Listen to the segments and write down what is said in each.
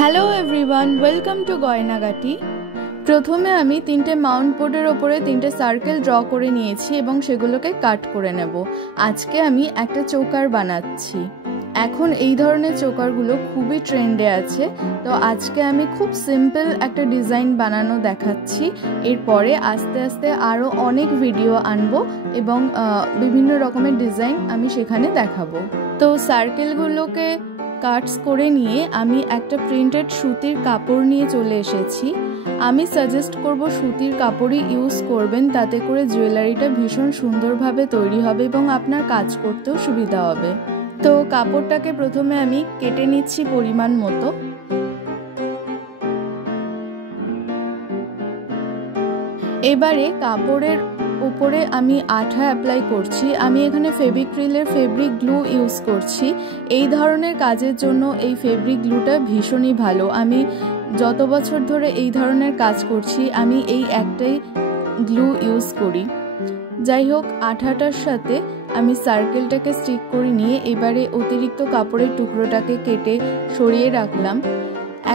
Hello everyone, welcome to Gaynagati. প্রথমে আমি তিনটে মাউন্ট বোর্ডের ওপরে তিনটে সার্কেল ড্র করে নিয়েছি এবং সেগুলোকে কাট করে নেব। আজকে আমি একটা চোকার বানাচ্ছি। এখন এই ধরনের চোকারগুলো খুবই ট্রেন্ডে আছে, তো আজকে আমি খুব সিম্পল একটা ডিজাইন বানানো দেখাচ্ছি। এরপরে আস্তে আস্তে আরও অনেক ভিডিও আনবো এবং বিভিন্ন রকমের ডিজাইন আমি সেখানে দেখাবো। তো সার্কেলগুলোকে কাটস করে নিয়ে আমি একটা প্রিন্টেড সুতির কাপড় নিয়ে চলে এসেছি। আমি সাজেস্ট করব সুতির কাপড়ই ইউজ করবেন, তাতে করে জুয়েলারিটা ভীষণ সুন্দরভাবে তৈরি হবে এবং আপনার কাজ করতেও সুবিধা হবে। তো কাপড়টাকে প্রথমে আমি কেটে নিচ্ছি পরিমাণ মতো। এবারে কাপড়ের উপরে আমি আঠা অ্যাপ্লাই করছি। আমি এখানে ফেভিক্রিলের ফেব্রিক গ্লু ইউজ করছি। এই ধরনের কাজের জন্য এই ফেব্রিক গ্লুটা ভীষণই ভালো। আমি যত বছর ধরে এই ধরনের কাজ করছি আমি এই একটাই গ্লু ইউজ করি। যাই হোক, আঠাটার সাথে আমি সার্কেলটাকে স্টিক করে নিয়ে এবারে অতিরিক্ত কাপড়ের টুকরোটাকে কেটে সরিয়ে রাখলাম।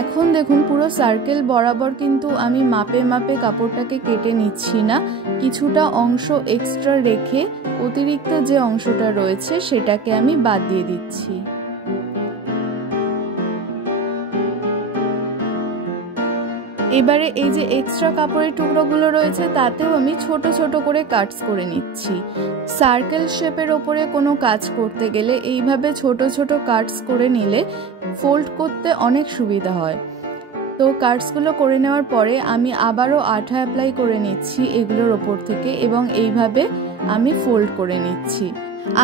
এখন দেখুন, পুরো সার্কেল বরাবর কিন্তু আমি মাপে মাপে কাপড়টাকে কেটে নিচ্ছি না, কিছুটা অংশ এক্সট্রা রেখে অতিরিক্ত যে অংশটা রয়েছে সেটাকে আমি বাদ দিয়ে দিচ্ছি। এবারে এই যে এক্সট্রা কাপড়ের টুকরোগুলো রয়েছে তাতেও আমি ছোট ছোট করে কাটস করে নিচ্ছি। সার্কেল শেপের ওপরে কোনো কাজ করতে গেলে এইভাবে ছোট ছোট কাটস করে নিলে ফোল্ড করতে অনেক সুবিধা হয়। তো কাটসগুলো করে নেওয়ার পরে আমি আবারও আঠা অ্যাপ্লাই করে নিচ্ছি এগুলোর ওপর থেকে এবং এইভাবে আমি ফোল্ড করে নিচ্ছি।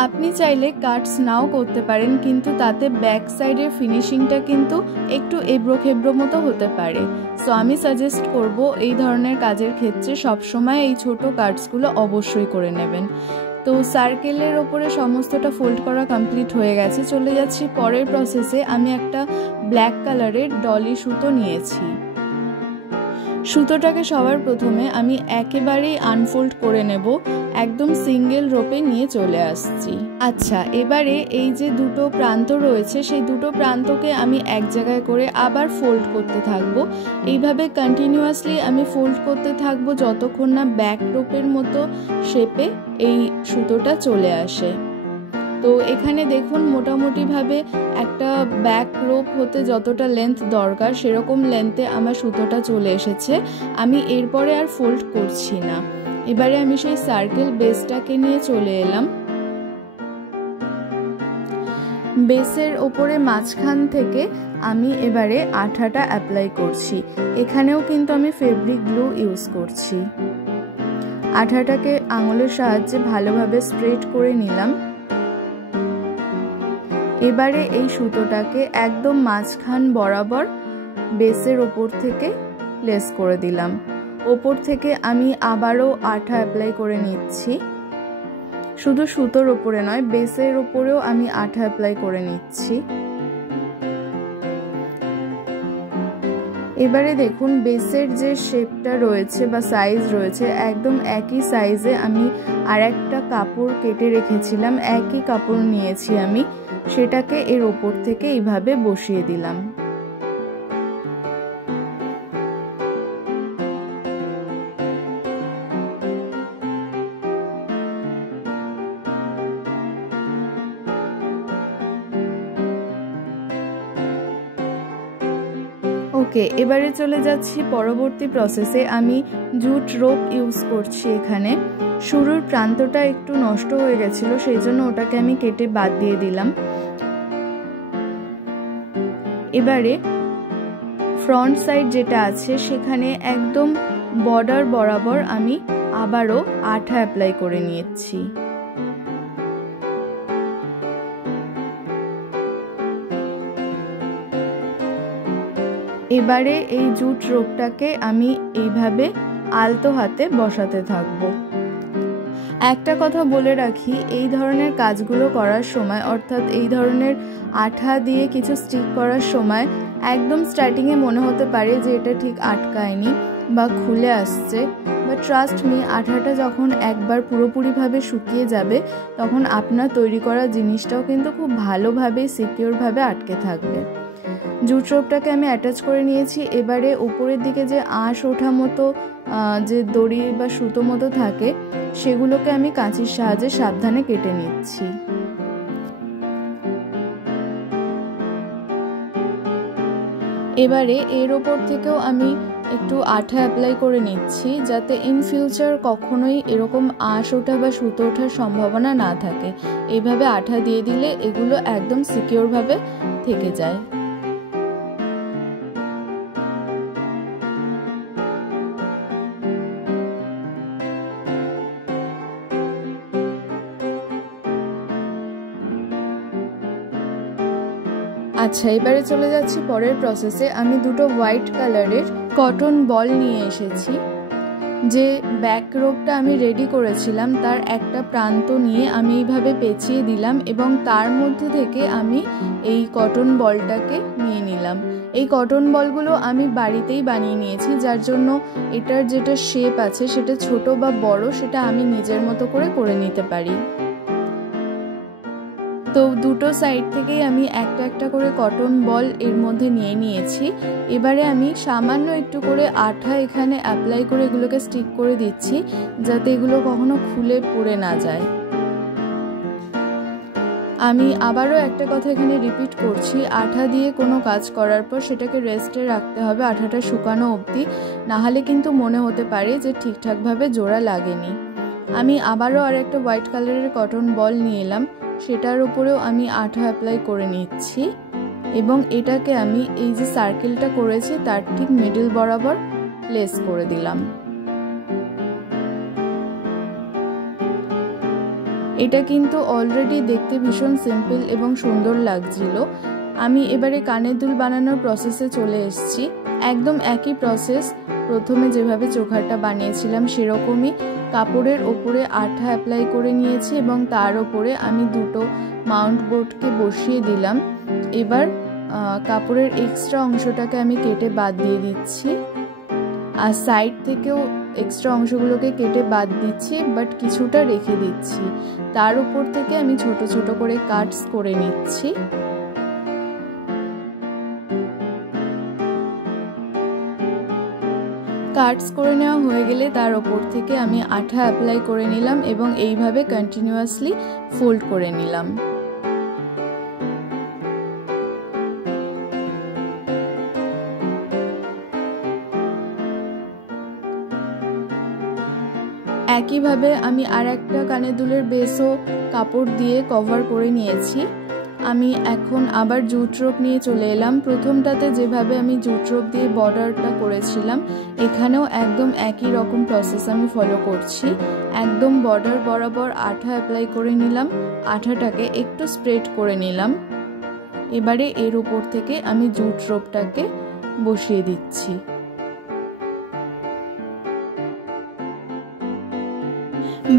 আপনি চাইলে কাটস নাও করতে পারেন, কিন্তু তাতে ব্যাক সাইডের ফিনিশিংটা কিন্তু একটু এবড়ো খেবড়ো মতো হতে পারে। সো আমি সাজেস্ট করব এই ধরনের কাজের ক্ষেত্রে সবসময় এই ছোট কাটসগুলো অবশ্যই করে নেবেন। তো সার্কেলের ওপরে সমস্তটা ফোল্ড করা কমপ্লিট হয়ে গেছে। চলে যাচ্ছি পরের প্রসেসে। আমি একটা ব্ল্যাক কালারের ডলি সুতো নিয়েছি। সুতোটাকে সবার প্রথমে আমি একেবারেই আনফোল্ড করে নেব, একদম সিঙ্গেল রোপে নিয়ে চলে আসছি। আচ্ছা, এবারে এই যে দুটো প্রান্ত রয়েছে সেই দুটো প্রান্তকে আমি এক জায়গায় করে আবার ফোল্ড করতে থাকবো। এইভাবে কন্টিনিউয়াসলি আমি ফোল্ড করতে থাকবো যতক্ষণ না ব্যাক রোপের মতো শেপে এই সুতোটা চলে আসে। তো এখানে দেখুন, মোটামুটিভাবে একটা ব্যাক রোপ হতে যতটা লেন্থ দরকার সেরকম লেন্থে আমার সুতোটা চলে এসেছে। আমি এরপরে আর ফোল্ড করছি না। এবারে আমি সেই সার্কেল বেসটাকে নিয়ে চলে এলাম। বেসের ওপরে মাঝখান থেকে আমি এবারে আঠাটা অ্যাপ্লাই করছি। এখানেও কিন্তু আমি ফেব্রিক গ্লু ইউজ করছি। আঠাটাকে আঙুলের সাহায্যে ভালোভাবে স্প্রেড করে নিলাম। এবারে এই সুতোটাকে একদম মাঝখান বরাবর বেসের ওপর থেকে প্লেস করে দিলাম। ওপর থেকে আমি আবারও আঠা অ্যাপ্লাই করে নিচ্ছি। শুধু সুতোর ওপরে নয়, বেসের ওপরেও আমি আঠা অ্যাপ্লাই করে নিচ্ছি। এবারে দেখুন, বেসের যে শেপটা রয়েছে বা সাইজ রয়েছে একদম একই সাইজে আমি আর একটা কাপড় কেটে রেখেছিলাম, একই কাপড় নিয়েছি আমি, সেটাকে এর ওপর থেকে এইভাবে বসিয়ে দিলাম। ওকে, এবারে চলে যাচ্ছি পরবর্তী প্রসেসে। আমি জুট রোপ ইউজ করছি এখানে। শুরুর প্রান্তটা একটু নষ্ট হয়ে গেছিল, সেই জন্য ওটাকে আমি কেটে বাদ দিয়ে দিলাম। এবারে ফ্রন্ট সাইড যেটা আছে সেখানে একদম বর্ডার বরাবর আমি আবারও আঠা অ্যাপ্লাই করে নিয়েছি। এবারে এই জুট রোপটাকে আমি এইভাবে আলতো হাতে বসাতে থাকবো। একটা কথা বলে রাখি, এই ধরনের কাজগুলো করার সময়, অর্থাৎ এই ধরনের আঠা দিয়ে কিছু স্টিক করার সময় একদম স্টার্টিংয়ে মনে হতে পারে যে এটা ঠিক আটকায়নি বা খুলে আসছে, বাট ট্রাস্ট মি, আঠাটা যখন একবার পুরোপুরিভাবে শুকিয়ে যাবে তখন আপনার তৈরি করা জিনিসটাও কিন্তু খুব ভালোভাবে সিকিউরভাবে আটকে থাকবে। জুট রোপটাকে আমি অ্যাটাচ করে নিয়েছি। এবারে উপরের দিকে যে আঁশ ওঠা মতো যে দড়ি বা সুতো মতো থাকে সেগুলোকে আমি কাঁচির সাহায্যে সাবধানে কেটে নিচ্ছি। এবারে এর ওপর থেকেও আমি একটু আঠা অ্যাপ্লাই করে নিচ্ছি, যাতে ইন ফিউচার কখনোই এরকম আঁশ ওঠা বা সুতো ওঠার সম্ভাবনা না থাকে। এইভাবে আঠা দিয়ে দিলে এগুলো একদম সিকিউরভাবে থেকে যায়। আচ্ছা, এবারে চলে যাচ্ছি পরের প্রসেসে। আমি দুটো হোয়াইট কালারের কটন বল নিয়ে এসেছি। যে ব্যাক রোপটা আমি রেডি করেছিলাম তার একটা প্রান্ত নিয়ে আমি এইভাবে পেঁচিয়ে দিলাম এবং তার মধ্যে থেকে আমি এই কটন বলটাকে নিয়ে নিলাম। এই কটন বলগুলো আমি বাড়িতেই বানিয়ে নিয়েছি, যার জন্য এটার যেটা শেপ আছে সেটা ছোট বা বড় সেটা আমি নিজের মতো করে নিতে পারি। তো দুটো সাইড থেকেই আমি একটা একটা করে কটন বল এর মধ্যে নিয়ে নিয়েছি। এবারে আমি সামান্য একটু করে আঠা এখানে অ্যাপ্লাই করে এগুলোকে স্টিক করে দিচ্ছি, যাতে এগুলো কখনো খুলে পড়ে না যায়। আমি আবারও একটা কথা এখানে রিপিট করছি, আঠা দিয়ে কোনো কাজ করার পর সেটাকে রেস্টে রাখতে হবে আঠাটা শুকানো অবধি, নাহলে কিন্তু মনে হতে পারে যে ঠিকঠাকভাবে জোড়া লাগেনি। আমি আবারও আর একটা হোয়াইট কালারের কটন বল নিয়ে এলাম, সেটার উপরেও আমি আঠা অ্যাপ্লাই করে নিচ্ছি এবং এটাকে আমি এই যে সার্কেলটা করেছি তার ঠিক মিডল বরাবর প্লেস করে দিলাম। এটা কিন্তু অলরেডি দেখতে ভীষণ সিম্পল এবং সুন্দর লাগছিল। আমি এবারে কানের দুল বানানোর প্রসেসে চলে এসেছি। একদম একই প্রসেস, প্রথমে যেভাবে চোখারটা বানিয়েছিলাম সেরকমই কাপড়ের ওপরে আঠা অ্যাপ্লাই করে নিয়েছি এবং তার ওপরে আমি দুটো মাউন্ট বোর্ডকে বসিয়ে দিলাম। এবার কাপড়ের এক্সট্রা অংশটাকে আমি কেটে বাদ দিয়ে দিচ্ছি, আর সাইড থেকেও এক্সট্রা অংশগুলোকে কেটে বাদ দিচ্ছি, বাট কিছুটা রেখে দিচ্ছি। তার উপর থেকে আমি ছোট ছোট করে কাটস করে নিচ্ছি। কাটস করে নেওয়া হয়ে গেলে তার ওপর থেকে আমি আঠা অ্যাপ্লাই করে নিলাম এবং এইভাবে কন্টিনিউয়াসলি ফোল্ড করে নিলাম। একইভাবে আমি আর একটা কানের দুলের বেসও কাপড় দিয়ে কভার করে নিয়েছি। আমি এখন আবার জুট রোপ নিয়ে চলে এলাম। প্রথমটাতে যেভাবে আমি জুট রোপ দিয়ে বর্ডারটা করেছিলাম এখানেও একদম একই রকম প্রসেস আমি ফলো করছি। একদম বর্ডার বরাবর আঠা অ্যাপ্লাই করে নিলাম, আঠাটাকে একটু স্প্রেড করে নিলাম। এবারে এর উপর থেকে আমি জুট রোপটাকে বসিয়ে দিচ্ছি।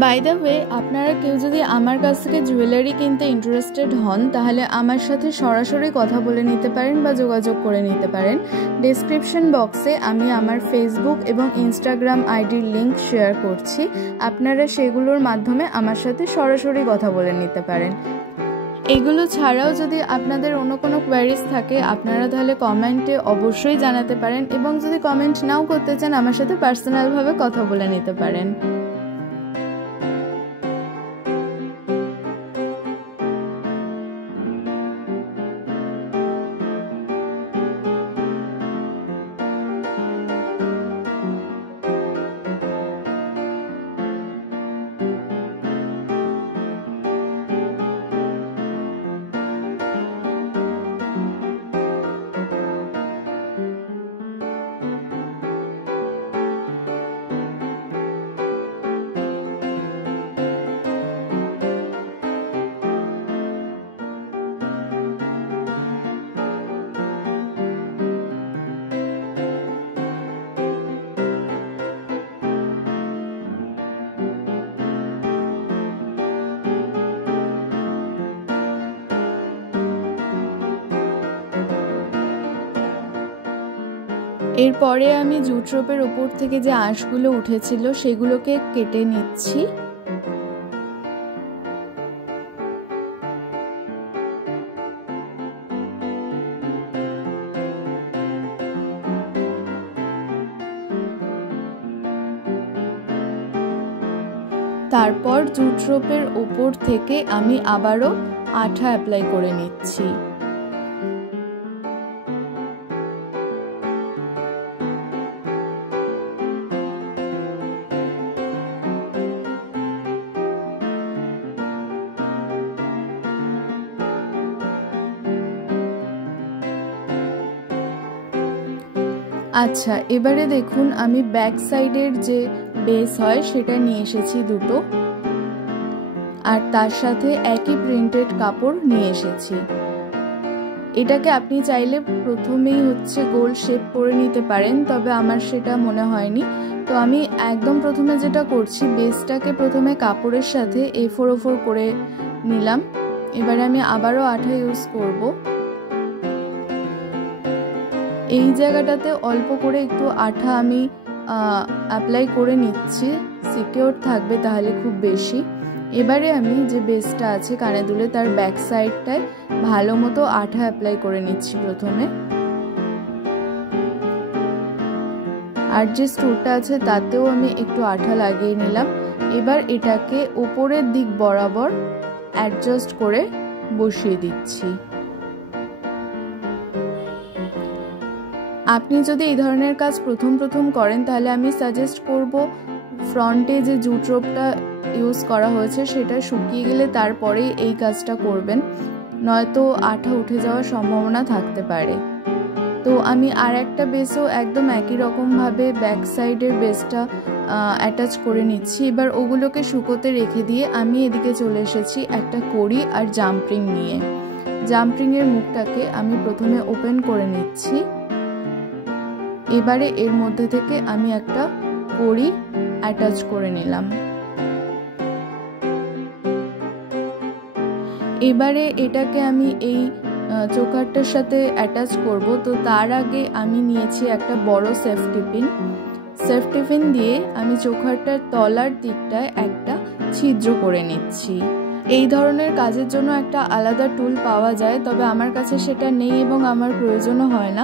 বাই দ্য ওয়ে, আপনারা কেউ যদি আমার কাছ থেকে জুয়েলারি কিনতে ইন্টারেস্টেড হন তাহলে আমার সাথে সরাসরি কথা বলে নিতে পারেন বা যোগাযোগ করে নিতে পারেন। ডেসক্রিপশন বক্সে আমি আমার ফেসবুক এবং ইনস্টাগ্রাম আইডির লিঙ্ক শেয়ার করছি, আপনারা সেগুলোর মাধ্যমে আমার সাথে সরাসরি কথা বলে নিতে পারেন। এগুলো ছাড়াও যদি আপনাদের অন্য কোনো কোয়ারিজ থাকে আপনারা তাহলে কমেন্টে অবশ্যই জানাতে পারেন, এবং যদি কমেন্ট নাও করতে চান আমার সাথে পার্সোনালভাবে কথা বলে নিতে পারেন। এরপরে আমি জুট রোপের উপর থেকে যে আঁশগুলো উঠেছিল সেগুলোকে কেটে নিচ্ছি। তারপর জুট রোপের উপর থেকে আমি আবারও আঠা অ্যাপ্লাই করে নিচ্ছি। আচ্ছা, এবারে দেখুন আমি ব্যাক সাইডের যে বেস হয় সেটা নিয়ে এসেছি দুটো, আর তার সাথে একই প্রিন্টেড কাপড় নিয়ে এসেছি। এটাকে আপনি চাইলে প্রথমেই গোল শেপ করে নিতে পারেন, তবে আমার সেটা মনে হয়নি। তো আমি একদম প্রথমে যেটা করছি, বেসটাকে প্রথমে কাপড়ের সাথে A4 O4 করে নিলাম। এবারে আমি আবারও আঠা ইউজ করব। এই জায়গাটাতে অল্প করে একটু আঠা আমি অ্যাপ্লাই করে নিচ্ছি, সিকিউর থাকবে তাহলে খুব বেশি। এবারে আমি যে বেসটা আছে কানের দুলে, তার ব্যাক সাইডটায় ভালো মতো আঠা অ্যাপ্লাই করে নিচ্ছি প্রথমে। আর যে স্টোরটা আছে তাতেও আমি একটু আঠা লাগিয়ে নিলাম। এবার এটাকে উপরের দিক বরাবর অ্যাডজাস্ট করে বসিয়ে দিচ্ছি। আপনি যদি এই ধরনের কাজ প্রথম করেন তাহলে আমি সাজেস্ট করব ফ্রন্টে যে জুট রোপটা ইউজ করা হয়েছে সেটা শুকিয়ে গেলে তারপরেই এই কাজটা করবেন, নয়তো আঠা উঠে যাওয়ার সম্ভাবনা থাকতে পারে। তো আমি আর একটা বেসও একদম একই রকমভাবে ব্যাক সাইডের বেসটা অ্যাটাচ করে নিচ্ছি। এবার ওগুলোকে শুকোতে রেখে দিয়ে আমি এদিকে চলে এসেছি একটা কড়ি আর জাম্পরিং নিয়ে। জাম্পরিংয়ের মুখটাকে আমি প্রথমে ওপেন করে নিচ্ছি। এবারে এর মধ্যে থেকে আমি একটা কড়ি অ্যাটাচ করে নিলাম। এবারে এটাকে আমি এই চোকারটার সাথে অ্যাটাচ করব। তো তার আগে আমি নিয়েছি একটা বড় সেফটি পিন দিয়ে আমি চোকারটার তলার দিকটায় একটা ছিদ্র করে নিচ্ছি। এই ধরনের কাজের জন্য একটা আলাদা টুল পাওয়া যায়, তবে আমার কাছে সেটা নেই এবং আমার প্রয়োজনও হয় না।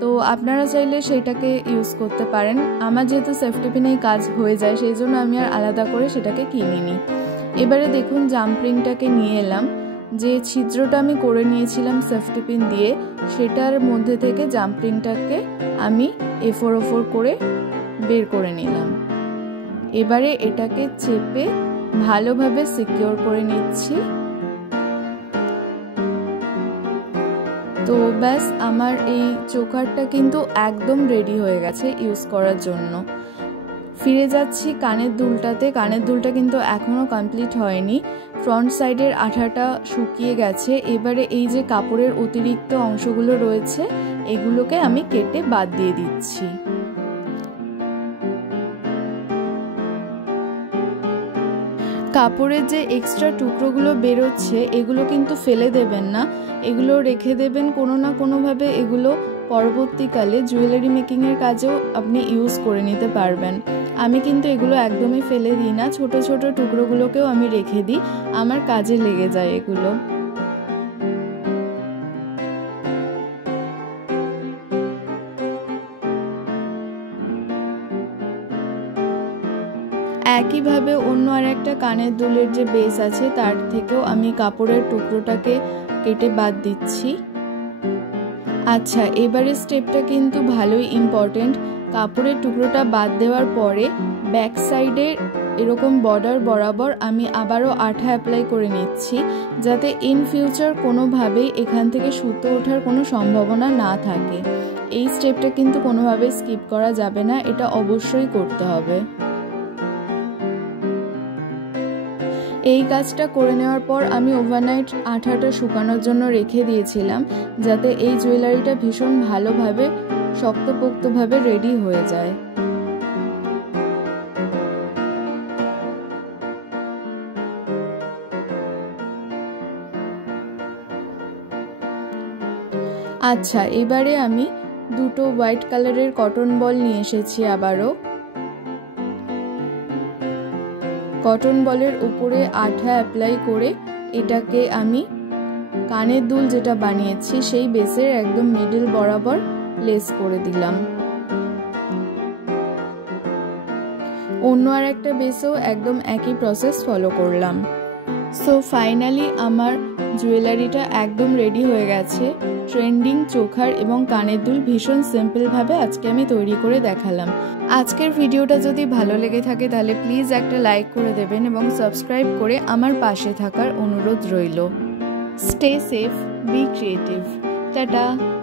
তো আপনারা চাইলে সেটাকে ইউজ করতে পারেন। আমার যেহেতু সেফটি পিনেই কাজ হয়ে যায় সেই জন্য আমি আর আলাদা করে সেটাকে কিনিনি। এবারে দেখুন জাম্পরিংটাকে নিয়ে এলাম। যে ছিদ্রটা আমি করে নিয়েছিলাম সেফটি পিন দিয়ে, সেটার মধ্যে থেকে জাম্পরিংটাকে আমি A4 O4 করে বের করে নিলাম। এবারে এটাকে চেপে ভালোভাবে সিকিউর করে নিচ্ছি। তো ব্যাস, আমার এই চোকারটা কিন্তু একদম রেডি হয়ে গেছে ইউজ করার জন্য। ফিরে যাচ্ছি কানের দুলটাতে। কানের দুলটা কিন্তু এখনও কমপ্লিট হয়নি। ফ্রন্ট সাইডের আঠাটা শুকিয়ে গেছে। এবারে এই যে কাপড়ের অতিরিক্ত অংশগুলো রয়েছে এগুলোকে আমি কেটে বাদ দিয়ে দিচ্ছি। কাপড়ের যে এক্সট্রা টুকরোগুলো বেরোচ্ছে এগুলো কিন্তু ফেলে দেবেন না, এগুলো রেখে দেবেন কোনো না কোনোভাবে। এগুলো পরবর্তীকালে জুয়েলারি মেকিংয়ের কাজেও আপনি ইউজ করে নিতে পারবেন। আমি কিন্তু এগুলো একদমই ফেলে দিই না, ছোট ছোট টুকরোগুলোকেও আমি রেখে দিই, আমার কাজে লেগে যায় এগুলো। একইভাবে অন্য আর একটা কানের দুলের যে বেস আছে তার থেকেও আমি কাপড়ের টুকরোটাকে কেটে বাদ দিচ্ছি। আচ্ছা, এবারে স্টেপটা কিন্তু ভালোই ইম্পর্টেন্ট। কাপড়ের টুকরোটা বাদ দেওয়ার পরে ব্যাক সাইডে এরকম বর্ডার বরাবর আমি আবারও আঠা অ্যাপ্লাই করে নিচ্ছি, যাতে ইন ফিউচার কোনোভাবেই এখান থেকে সুতো ওঠার কোনো সম্ভাবনা না থাকে। এই স্টেপটা কিন্তু কোনোভাবে স্কিপ করা যাবে না, এটা অবশ্যই করতে হবে। এই কাজটা করে নেওয়ার পর আমি ওভারনাইট আঠাটা শুকানোর জন্য রেখে দিয়েছিলাম, যাতে এই জুয়েলারিটা ভীষণ ভালোভাবে শক্তপোক্তভাবে রেডি হয়ে যায়। আচ্ছা, এবারে আমি দুটো হোয়াইট কালারের কটন বল নিয়ে এসেছি। আবারও কটন বলের উপরে আঠা অ্যাপ্লাই করে এটাকে আমি কানের দুল যেটা বানিয়েছি সেই বেসের একদম মিডল বরাবর লেস করে দিলাম। অন্য আর একটা বেসেও একদম একই প্রসেস ফলো করলাম। সো ফাইনালি আমার জুয়েলারিটা একদম রেডি হয়ে গেছে। ট্রেন্ডিং চোখার এবং কানের দুল ভীষণ সিম্পলভাবে আজকে আমি তৈরি করে দেখালাম। আজকের ভিডিওটা যদি ভালো লেগে থাকে তাহলে প্লিজ একটা লাইক করে দেবেন এবং সাবস্ক্রাইব করে আমার পাশে থাকার অনুরোধ রইল। Stay safe, be creative. Tata.